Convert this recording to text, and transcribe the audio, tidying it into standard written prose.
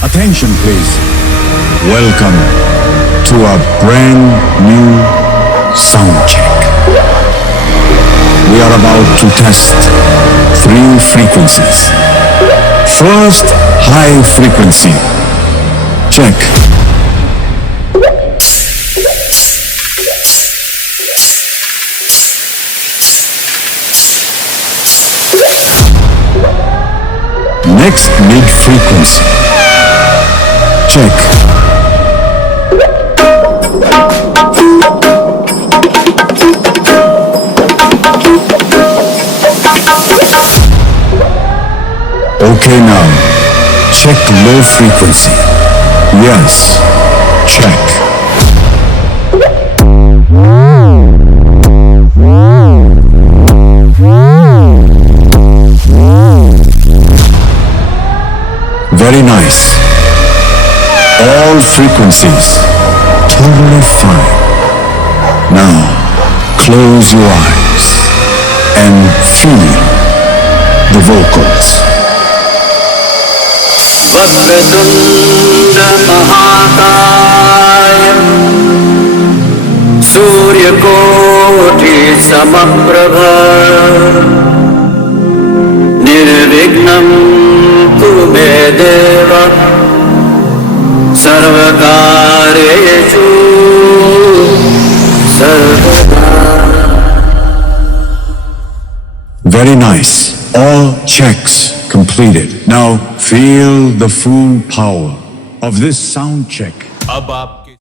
Attention please. Welcome to a brand new sound check. We are about to test 3 frequencies. First, high frequency. Check. Next, mid frequency. Check. Okay, now check low frequency. Yes, check. Very nice. All frequencies totally fine. Now close your eyes and feel the vocals. वक्रतुण्ड महाकाय सूर्यकोटि समप्रभ निर्विघ्नं कुरु मे देव सर्वकार्येषु सर्वदा. Very nice. All checks completed. Now feel the full power of this sound check. अब आप